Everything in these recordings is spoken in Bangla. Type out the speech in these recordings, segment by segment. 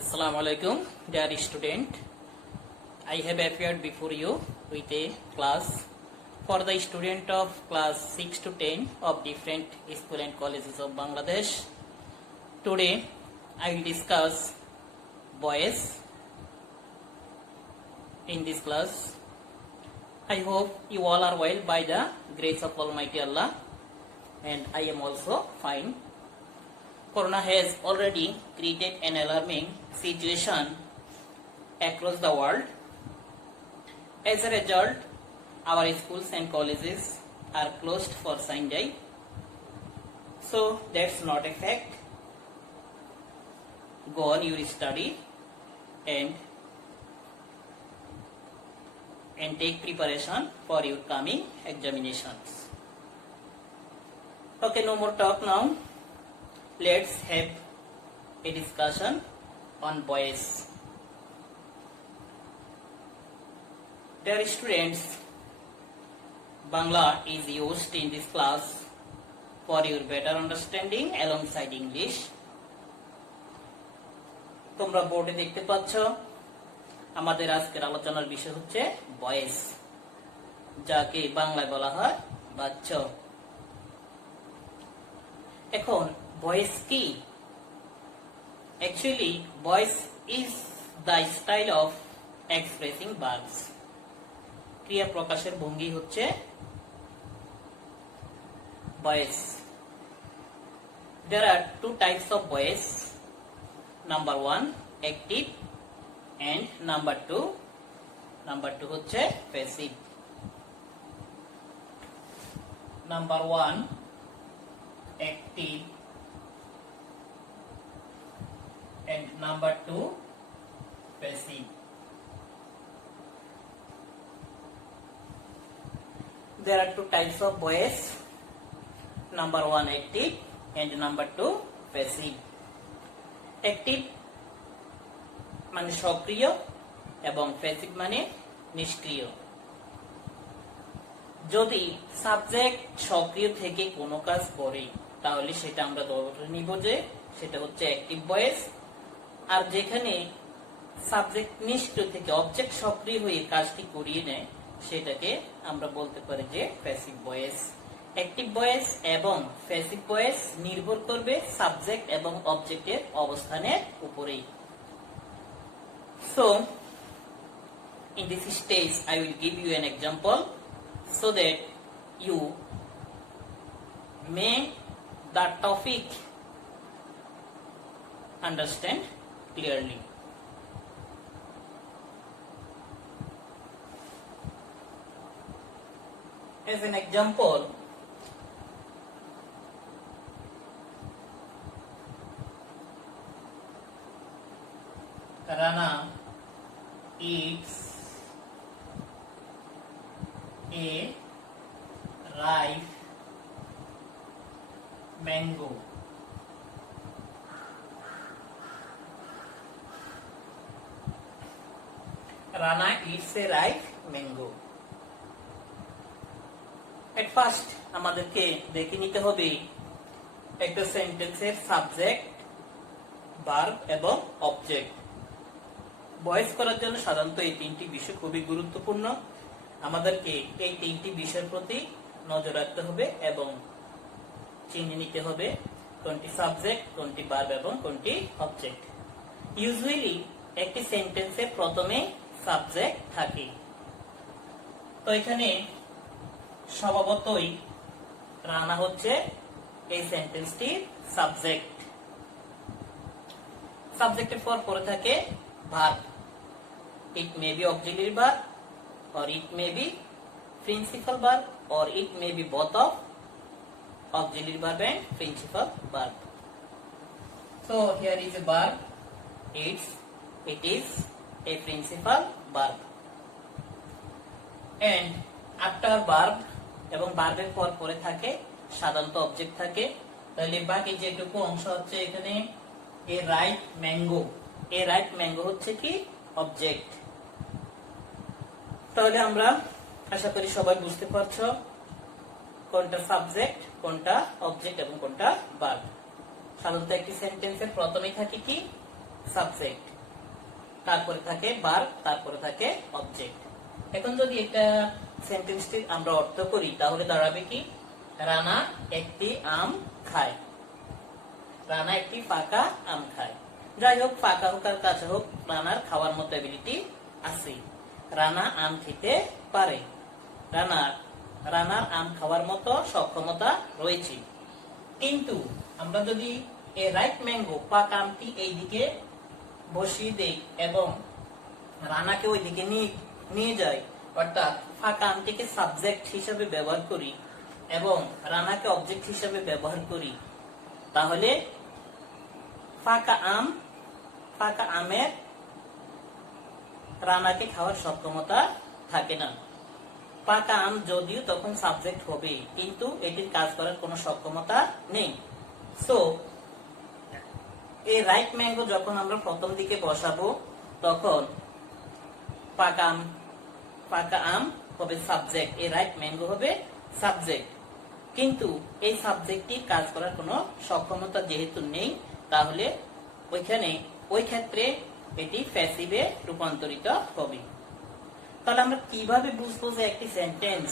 Assalamu alaikum, dear student. I have appeared before you with a class for the student of class 6 to 10 of different school and colleges of Bangladesh. Today I will discuss boys in this class. I hope you all are well by the grace of Almighty Allah, and I am also fine. Corona has already created an alarming situation across the world. As a result, our schools and colleges are closed for Sunday. So that's not a fact. Go on your study and take preparation for your coming examinations. Okay, no more talk now. Let's have a discussion on boys. Dear students, Bangla is used in this class for your better understanding alongside English. তোমরা বোর্ডে দেখতে পাচ্ছ আমাদের আজকের আলোচনার বিষয় হচ্ছে বয়েজ, যাকে বাংলায় বলা হয় বাচ্চা। এখন voice কি? Actually, voice is the style of expressing verbs. ক্রিয়া প্রকাশের ভঙ্গি হচ্ছে voice. There are two types of voice. Number 1, active, and number 2 হচ্ছে passive. Number 1, active, and number 2, passive. There are two types of voice. Number 1, active, and number 2, passive. Active মানে সক্রিয় এবং passive মানে নিষ্ক্রিয়। যদি সাবজেক্ট সক্রিয় থেকে কোনো কাজ করে তাহলে সেটা আমরা ধরে নিব যে সেটা হচ্ছে অ্যাক্টিভ ভয়েস। আর যেখানে সাবজেক্ট নিষ্ক্রিয় থেকে অবজেক্ট সক্রিয় হয়ে কাজটি করিয়ে নেয় সেটাকে আমরা বলতে পারি যে প্যাসিভ ভয়েস। অ্যাক্টিভ ভয়েস এবং প্যাসিভ ভয়েস নির্ভর করবে সাবজেক্ট এবং অবজেক্টের অবস্থানের উপরেই। So in this stage I will give you an example so that you may the topic understand clearly. As an example, Rana eats a ripe mango. Rana eats a ripe mango. At first আমাদেরকে দেখে নিতে হবে একটা সেন্টেন্সের সাবজেক্ট, ভার্ব এবং অবজেক্ট। ভয়েস করার জন্য সাধারণত এই তিনটি বিষয় খুবই গুরুত্বপূর্ণ। আমাদেরকে এই তিনটি বিষয়ের প্রতি নজর রাখতে হবে এবং চিনে নিতে হবে কোনটি সাবজেক্ট, কোনটি ভার্ব এবং কোনটি অবজেক্ট। ইউজুয়ালি একটি সেন্টেন্সের প্রথমে সাবজেক্ট থাকে। তো এখানে স্বভাবতই রানা হচ্ছে এই সেন্টেন্সটির সাবজেক্ট। সাবজেক্টের পর পরে থাকে verb. It may be auxiliary verb or it may be principal verb or it may be both of auxiliary verb and principal verb. So here is a verb. It is a principal verb. And after verb এবং ভার্বের পর পরে থাকে সাধারণত অবজেক্ট থাকে। তাহলে বাকি যেটুকু অংশ হচ্ছে এখানে এ রাইট ম্যাঙ্গো, এ রাইট ম্যাঙ্গো হচ্ছে কি অবজেক্ট। তাহলে আমরা আশা করি সবাই বুঝতে পারছো কোনটা সাবজেক্ট, কোনটা অবজেক্ট এবং কোনটা ভার্ব। সাধারণত একটি সেন্টেন্সের প্রথমেই থাকে কি সাবজেক্ট। তারপরে থাকে ভার্ব, তারপরে থাকে অবজেক্ট। এখন যদি এটা সেন্টেন্সটি আমরা অর্থ করি তাহলে দাঁড়াবে কি, রানা একটি আম খায়। রানা একটি পাকা আম খায়। যাই হোক, পাকা হোক আর কাঁচা হোক, রানার খাওয়ার মতো এবিলিটি আছে। রানা আম খেতে পারে। রানার আম খাওয়ার মতো সক্ষমতা রয়েছে। কিন্তু আমরা যদি এ রাইট ম্যাঙ্গো, পাকা আমটি এইদিকে বসিয়ে দেই এবং রানাকে ওইদিকে নিয়ে যাই, অর্থাৎ ফাঁকা আমটিকে সাবজেক্ট হিসেবে ব্যবহার করি এবং রানাকে অবজেক্ট হিসেবে ব্যবহার করি, তাহলে ফাঁকা আমের রানাকে খাওয়ার সক্ষমতা থাকে না। পাকা আম যদিও তখন সাবজেক্ট হবে, কিন্তু এটির কাজ করার কোনো সক্ষমতা নেই। সো এই রাইট ম্যাঙ্গো যখন আমরা প্রথম দিকে বসাবো, তখন পাকা আম হবে সাবজেক্ট, এই রাইট ম্যাঙ্গো হবে সাবজেক্ট। কিন্তু এই সাবজেক্টটির কাজ করার কোনো সক্ষমতা যেহেতু নেই, তাহলে ওই ক্ষেত্রে এটি প্যাসিভে রূপান্তরিত হবে। তাহলে আমরা কিভাবে বুঝবো যে একটি সেন্টেন্স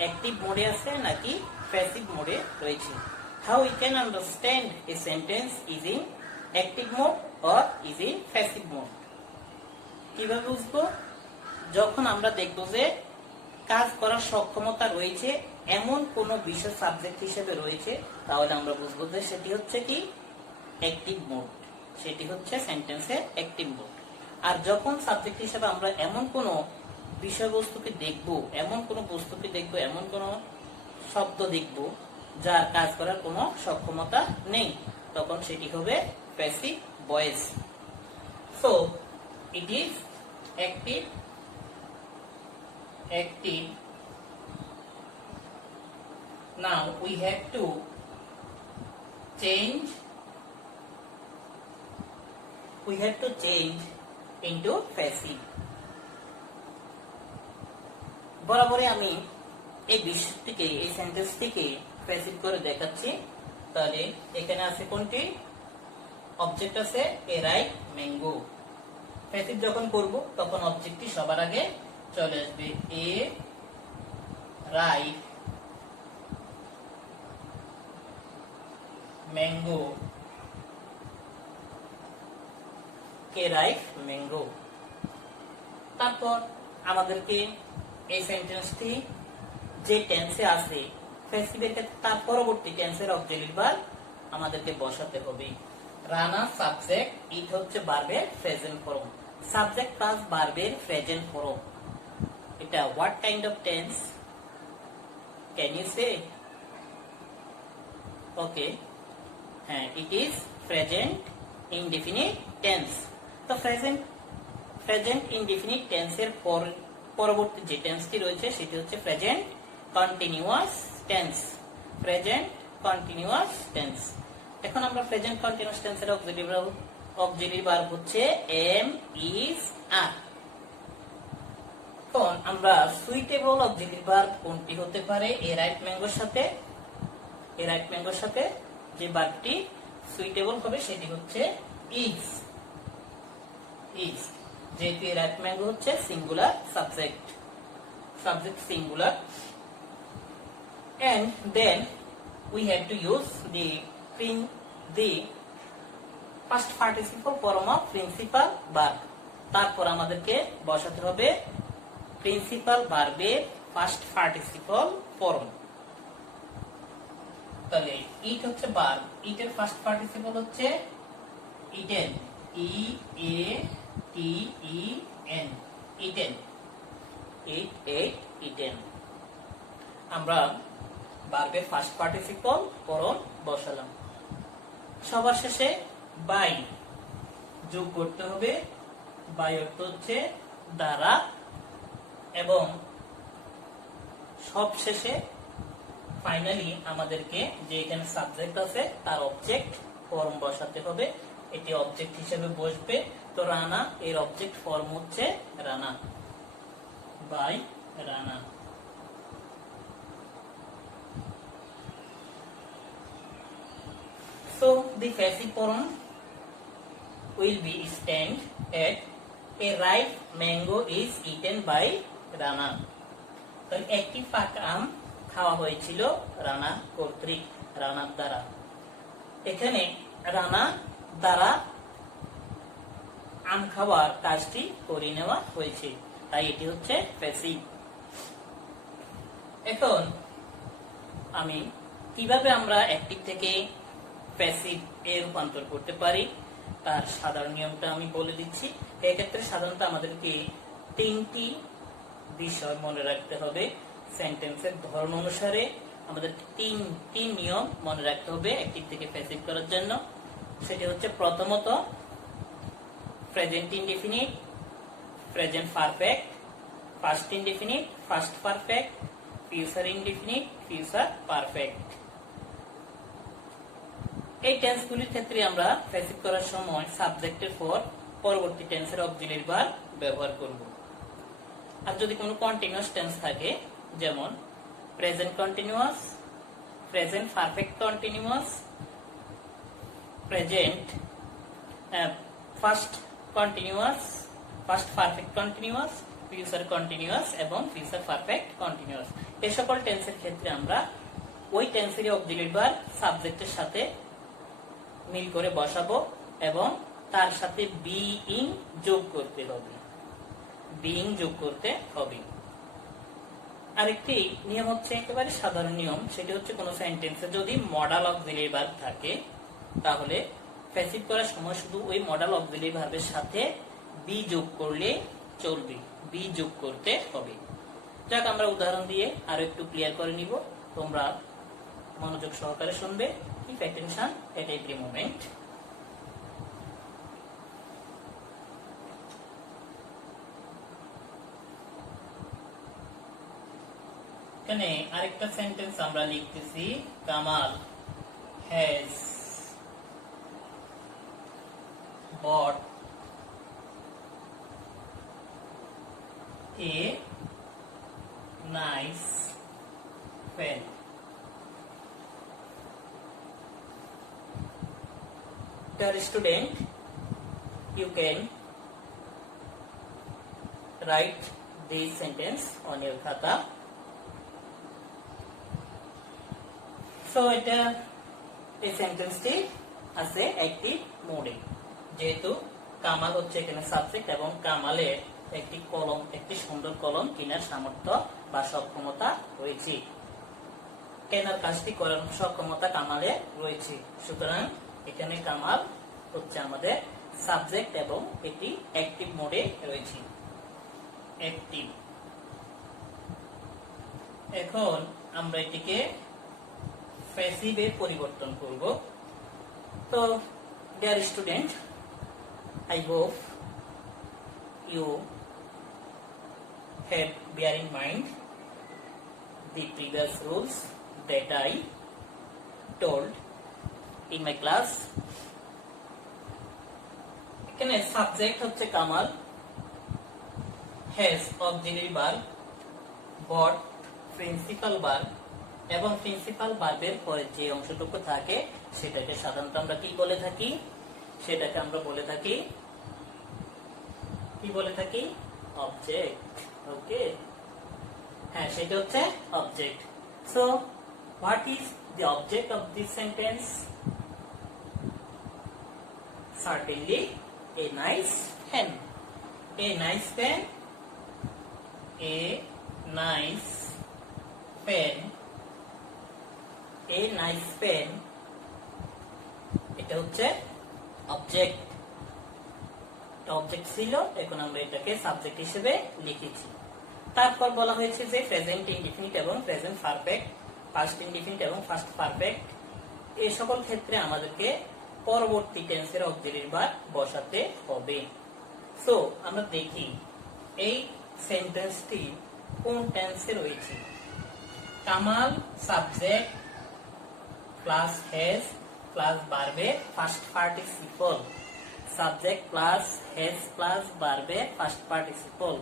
অ্যাক্টিভ মোডে আছে নাকি প্যাসিভ মোডে রয়েছে? How we can understand a sentence is in active mode or is in passive mode? কিভাবে বুঝবো? যখন আমরা দেখবো যে কাজ করার সক্ষমতা রয়েছে এমন কোন বিষয় সাবজেক্ট হিসেবে রয়েছে, তাহলে আমরা বুঝবো যে সেটি হচ্ছে কি অ্যাক্টিভ মোড, সেটি হচ্ছে সেন্টেন্সের অ্যাক্টিভ মোড। আর যখন সাবজেক্ট হিসেবে আমরা এমন কোন বিষয়বস্তুকে দেখবো, এমন কোন শব্দ দেখবো যার কাজ করার কোনো সক্ষমতা নেই, তখন সেটি হবে passive voice. So it is active now we have to change into passive। বরাবরই আমি এই বিষয়টিকে, এই সেন্টেন্সটিকে প্যাসিভ করে দেখাচ্ছি। তাহলে এখানে আছে কোনটি? অবজেক্ট আছে এ রাইট ম্যাঙ্গো। প্যাসিভ যখন করব তখন অবজেক্টটি সবার আগে চলে আসবে, এ রাইট ম্যাঙ্গো, কে রাইট ম্যাঙ্গো। তারপর আমাদেরকে এই সেন্টেন্সটি যে টেন্সে আছে প্যাসিভের ক্ষেত্রে তার পরবর্তী টেন্সের অক্সিলারি ভার্ব আমাদেরকে বসাতে হবে। রানা সাবজেক্ট, ইট হচ্ছে ভার্বের প্রেজেন্ট ফর্ম। সাবজেক্ট প্লাস ভার্বের প্রেজেন্ট ফর্ম, এটা what kind of tense? Can you say? Okay, হ্যাঁ, it is present indefinite tense. তো প্রেজেন্ট ইনডেফিনিট টেন্সের পরবর্তী যে টেন্সটি রয়েছে সেটি হচ্ছে প্রেজেন্ট কন্টিনিউয়াস টেন্স। এখন আমরা প্রেজেন্ট কন্টিনিউয়াস টেন্সের অক্সিলারি ভার্ব হচ্ছে এম, ইজ, আর। এখন আমরা সুইটেবল অক্সিলারি ভার্ব কোনটি হতে পারে? এ রাইট ম্যাঙ্গোর সাথে যে ভার্বটি সুইটেবল হবে সেটি হচ্ছে ইজ। যেহেতু এ রাইট ম্যাঙ্গো হচ্ছে singular subject singular, and then we have to use the past participle form of principal verb। তারপর আমাদেরকে বসাতে হবে প্রিন্সিপাল ভার্বের past participle form। তাহলে ইট হচ্ছে ভার্ব, ইটের past participle হচ্ছে ইটেন, EATEN, ইটেন। আমরা ভার্বের ফার্স্ট পার্টিসিপল ফর্ম বসালাম। সবার শেষে বাই যোগ করতে হবে। বাই অর্থ হচ্ছে দ্বারা, এবং সব শেষে ফাইনালি আমাদেরকে যে এখানে সাবজেক্ট আছে তার অবজেক্ট ফর্ম বসাতে হবে। এটি অবজেক্ট হিসেবে বসবে। তো রানা এর অবজেক্ট ফর্ম হচ্ছে Rana, by Rana. So the passive form will be stand at a ripe mango is eaten by Rana. তো একটি পাকা আম খাওয়া হয়েছিল রানা কর্তৃক, রানার দ্বারা। এখানে রানা দ্বারা আম খাওয়ার কাজটি করে নেওয়া হয়েছে, তাই এটি হচ্ছে প্যাসিভ। এখন আমি কিভাবে আমরা অ্যাক্টিভ থেকে প্যাসিভ এ রূপান্তর করতে পারি তার সাধারণ নিয়মটা আমি বলে দিচ্ছি। এক্ষেত্রে সাধারণত আমাদেরকে তিনটি বিষয় মনে রাখতে হবে। সেন্টেন্সের ধর্ম অনুসারে আমাদের তিন নিয়ম মনে রাখতে হবে অ্যাক্টিভ থেকে প্যাসিভ করার জন্য। সেটি হচ্ছে প্রথমত present indefinite, present perfect, past indefinite, past perfect, future indefinite, future perfect. এই টেন্সগুলির ক্ষেত্রে আমরা প্যাসিভ করার সময় সাবজেক্টের পর পরবর্তী টেন্সের অক্সিলারি ভার্ব ব্যবহার করব। আর যদি কোনো কন্টিনিউয়াস টেন্স থাকে, যেমন present continuous, present perfect continuous, present first continuous, first perfect continuous, future continuous এবং ফিউচার পারফেক্ট কন্টিনিউয়াস, এই সকল টেন্সের ক্ষেত্রে আমরা ওই টেন্সের অক্সিলারি ভার্ব সাবজেক্টের সাথে মিল করে বসাবো এবং তার সাথে বিইং যোগ করতে হবে, বিইং যোগ করতে হবে। আরেকটি নিয়ম হচ্ছে একেবারে সাধারণ নিয়ম, সেটি হচ্ছে কোন সেন্টেন্সে যদি মডাল অক্সিলারি ভার্ব থাকে তাহলে প্যাসিভ করার সময় শুধু ওই মডাল অক্সিলারি ভার্বের সাথে বি যোগ করলে চলবে, বি যোগ করতে হবে। যাক, আমরা উদাহরণ দিয়ে আরো একটু ক্লিয়ার করে নিব, তোমরা মনোযোগ সহকারে শুনবে। Keep attention at every moment. এখানে আরেকটা সেন্টেন্স আমরা লিখতেছি, Kamal has bought a nice pen. Dear student, you can write this sentence on your khata. So এটা এই সেন্টেন্সটি আছে অ্যাক্টিভ মোডে, যেহেতু কামাল হচ্ছে এখানে সাবজেক্ট এবং কামালের একটি সুন্দর কলম কেনার সামর্থ্য বা সক্ষমতা রয়েছে, কেনার কাজটি করার সক্ষমতা কামালের রয়েছে। সুতরাং এখানে কামাল হচ্ছে আমাদের সাবজেক্ট এবং এটি অ্যাক্টিভ মোডে রয়েছে, অ্যাক্টিভ। এখন আমরা এটিকে প্যাসিভে পরিবর্তন করব। তো dear student, I hope you have bear in mind the previous rules that I told in my class. এখানে সাবজেক্ট হচ্ছে Kamal, has auxiliary verb, bought principal verb এবং প্রিন্সিপাল ভার্বের পরে যে অংশটুকু থাকে সেটাকে সাধারণত আমরা কি বলে থাকি, সেটাকে আমরা বলে থাকি অবজেক্ট। ওকে, হ্যাঁ, সেটা হচ্ছে object. So what is the object of this sentence? Certainly a nice pen. A nice pen. A nice pen. A nice pen. এটা হচ্ছে অবজেক্ট। অবজেক্ট ছিল, এখন আমরা এটাকে সাবজেক্ট হিসেবে লিখেছি। তারপর বলা হয়েছে যে প্রেজেন্ট ইনডিফিনিট এবং প্রেজেন্ট পারফেক্ট, পাস্ট ইনডিফিনিট এবং পাস্ট পারফেক্ট, এই সকল ক্ষেত্রে আমাদেরকে পরবর্তী টেন্সের অক্সিলারি ভার্ব বসাতে হবে। সো আমরা দেখি এই সেন্টেন্সটি কোন টেন্সে রয়েছে। Kamal subject plus has plus ভার্বের first participle, subject plus has plus ভার্বের ফার্স্ট পার্টিসিপল,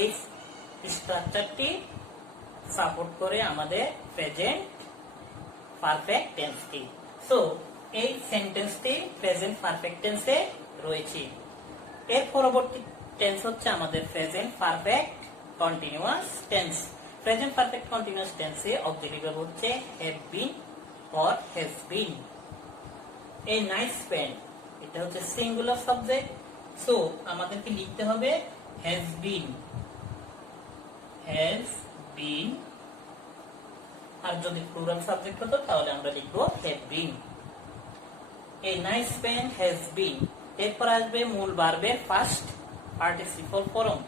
এই স্ট্রাকচারটি সাপোর্ট করে আমাদের প্রেজেন্ট পারফেক্ট টেন্সটি। সো এই সেন্টেন্সটি প্রেজেন্ট পারফেক্ট টেন্সে রয়েছে। এর পরবর্তী টেন্স হচ্ছে আমাদের present perfect continuous tense. Present perfect continuous টেন্সে অক্সিলারি ভার্ব হচ্ছে have been or has been. A nice pen, এটা হচ্ছে সিঙ্গুলার সাবজেক্ট, সো আমাদেরকে লিখতে হবে হ্যাজ বিন, হ্যাজ বিন। আর যদি প্লুরাল সাবজেক্ট হতো তাহলে আমরা লিখবো have been. A nice pen has been. এরপর আসবে মূল ভার্বের ফার্স্ট পার্টিসিপল ফর্ম।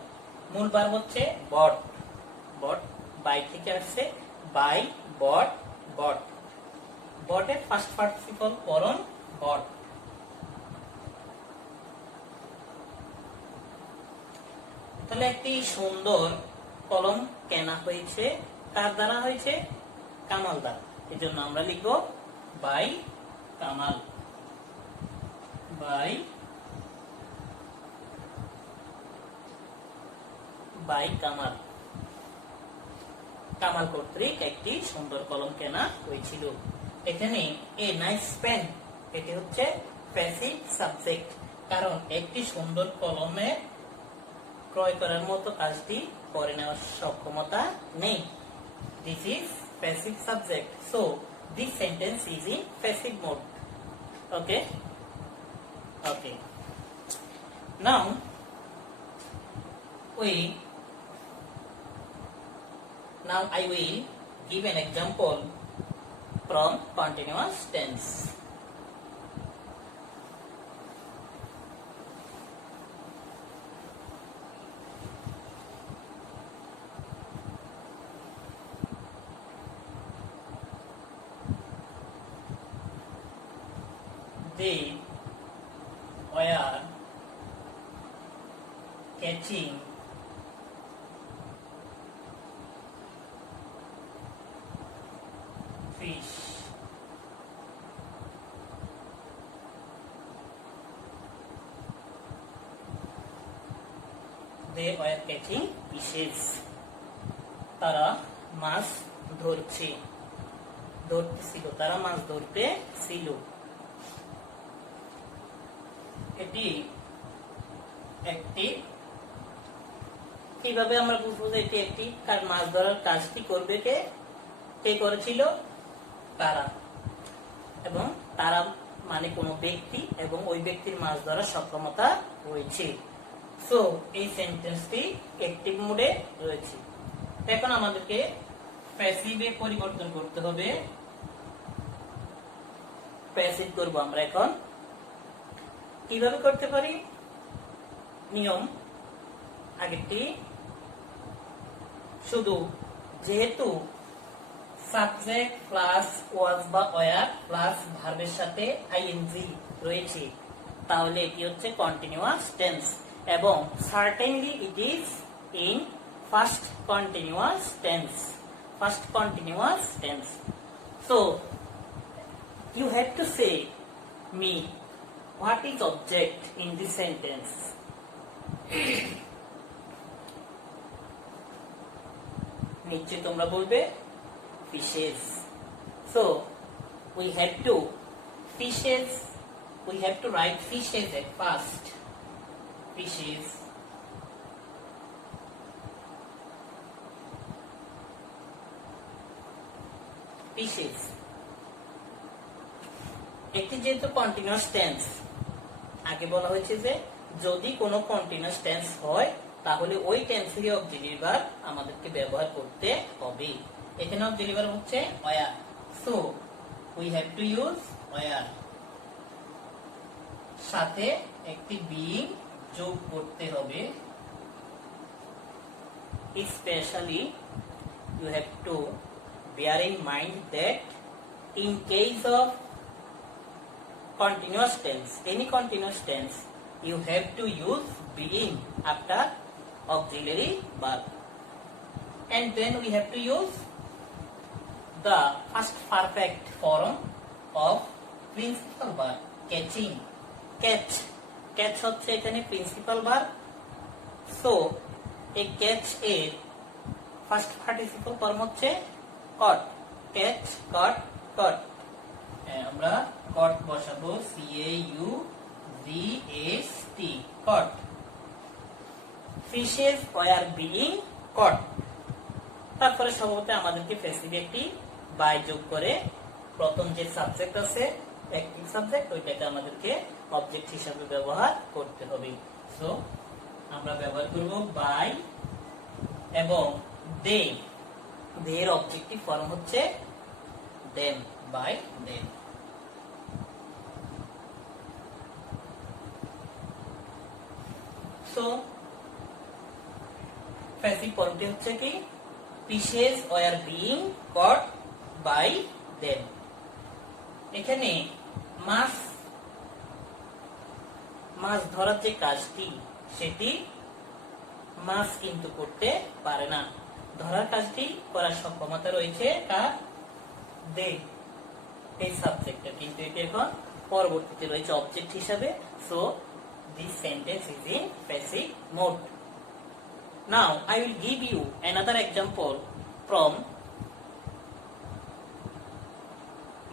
মূল ভার্ব হচ্ছে বট, বট বাই থেকে আসছে, বাই, বট, বট। বটের ফার্স্ট পার্টিসিপল ফর্ম বট। তাহলে একটি সুন্দর কলম কেনা হয়েছে, কার দ্বারা হয়েছে? কামাল দ্বারা। এজন্য আমরা লিখব by Kamal, by by Kamal. Kamal কর্তৃক একটি সুন্দর কলম কেনা হয়েছিল। এখানে এ নাইস পেন, এটি হচ্ছে প্যাসিভ সাবজেক্ট, কারণ একটি সুন্দর কলমে ক্রয় করার মতো কাজটি করে নেওয়ার সক্ষমতা নেই। This is passive subject, so this sentence is in passive mode. Okay, okay. Now I will give an example from continuous tense. They were catching fish. They were catching fishes. তারা মাছ ধরতেছিল, তারা মাছ ধরতে ছিল। এটি একটি, কিভাবে আমরা বুঝবো যে এটি একটি, কার মাছ ধরার কাজটি করবে কে করেছিল? তারা। এবং তারা মানে কোনো ব্যক্তি, এবং ওই ব্যক্তির মাছ ধরার সক্ষমতা রয়েছে। সো এই সেন্টেন্সটি অ্যাক্টিভ মোডে রয়েছে। এখন আমাদেরকে প্যাসিভে পরিবর্তন করতে হবে। প্যাসিভ করব আমরা এখন। কিভাবে করতে পারি? নিয়ম আগেরটি, শুধু যেহেতু সাবজেক্ট প্লাস ওয়াজ বা ওয়ার প্লাস ভার্বের সাথে আইএনজি রয়েছে, তাহলে এটি হচ্ছে কন্টিনিউয়াস টেন্স, এবং certainly it is in first continuous tense. First continuous tense. So you have to say me what is object in this sentence. নিচে তোমরা বলবে fishes. So we have to write fishes at first. Fishes. Fishes. একটি যেহেতু কন্টিনিউয়াস টেন্স, আগে বলা হয়েছে যে যদি কোনো কন্টিনিউয়াস টেন্স হয় তাহলে ওই টেন্সেরই অক্সিলারি ভার্ব আমাদেরকে ব্যবহার করতে হবে। এখানে অক্সিলারি ভার্ব হচ্ছে were, so we have to use were. সাথে একটি বিং যোগ করতে হবে। Especially you have to bear in mind that in case of continuous tense, any continuous tense, you have to use being after auxiliary verb, and then we have to use the first perfect form of principal verb, catching. Catch হচ্ছে এখানে principal verb, so a catch এর first participle form হচ্ছে caught. Catch, caught, caught. আমরা caught বসাবো, CAUGHT. BST caught fishes were being caught তারপরে সম্ভবত আমাদেরকে প্যাসিভ একটি বাই যোগ করে প্রথম যে সাবজেক্ট আছে অ্যাক্টিভ সাবজেক্ট ওইটাকে আমাদেরকে অবজেক্ট হিসেবে ব্যবহার করতে হবে সো আমরা ব্যবহার করব বাই এবং দে এর অবজেক্টিভ ফর্ম হচ্ছে them by them so passive ফর্মটি হচ্ছে কি fishes were being caught by them এখানে মাছ ধরার যে কাজটি সেটি মাছ কিন্তু করতে পারে না ধরার কাজটি করার সক্ষমতা রয়েছে কার দে এই সাবজেক্টটা কিন্তু এটা এখন পরবর্তীতে রয়েছে অবজেক্ট হিসাবে so this sentence is in passive mode now I will give you another example from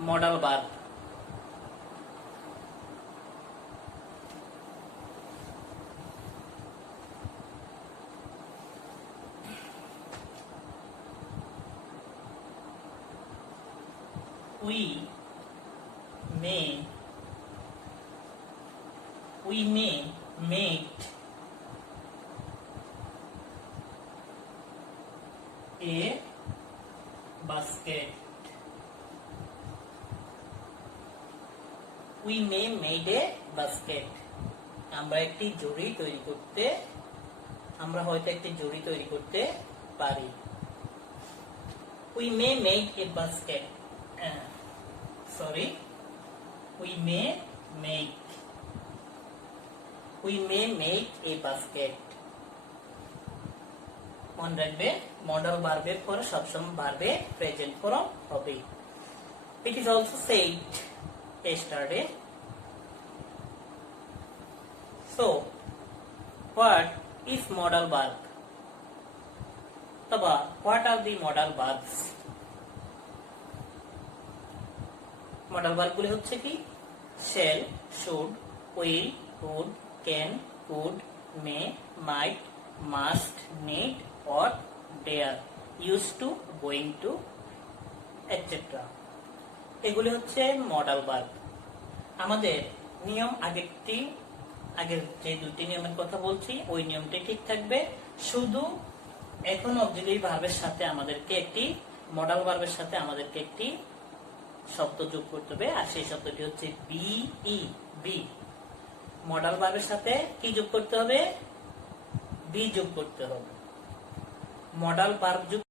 modal verb we may make a basket we may made a basket আমরা একটি জড়ি তৈরি করতে আমরা হয়তো একটি জড়ি তৈরি করতে পারি we may make a basket we may make a basket মনে রাখবে মডাল ভার্বের পরে সবসময় ভার্বে প্রেজেন্ট ফর্ম হবে it is also said yesterday so what is modal verb তবা what are the modal verbs modal ভার্বগুলি হচ্ছে কি shall should will would can could may might must need ought dare used to going to etc এগুলি হচ্ছে মডাল ভার্ব আমাদের নিয়ম আগের যে দুটি নিয়মের কথা বলছি ওই নিয়মটি ঠিক থাকবে শুধু এখন অক্সিলারি ভার্বের সাথে আমাদেরকে একটি মডাল ভার্বের সাথে আমাদেরকে একটি শব্দ যোগ করতে হবে আর সেই শব্দটি হচ্ছে বি মডাল ভার্বের সাথে কি যোগ করতে হবে বি যোগ করতে হবে মডাল ভার্ব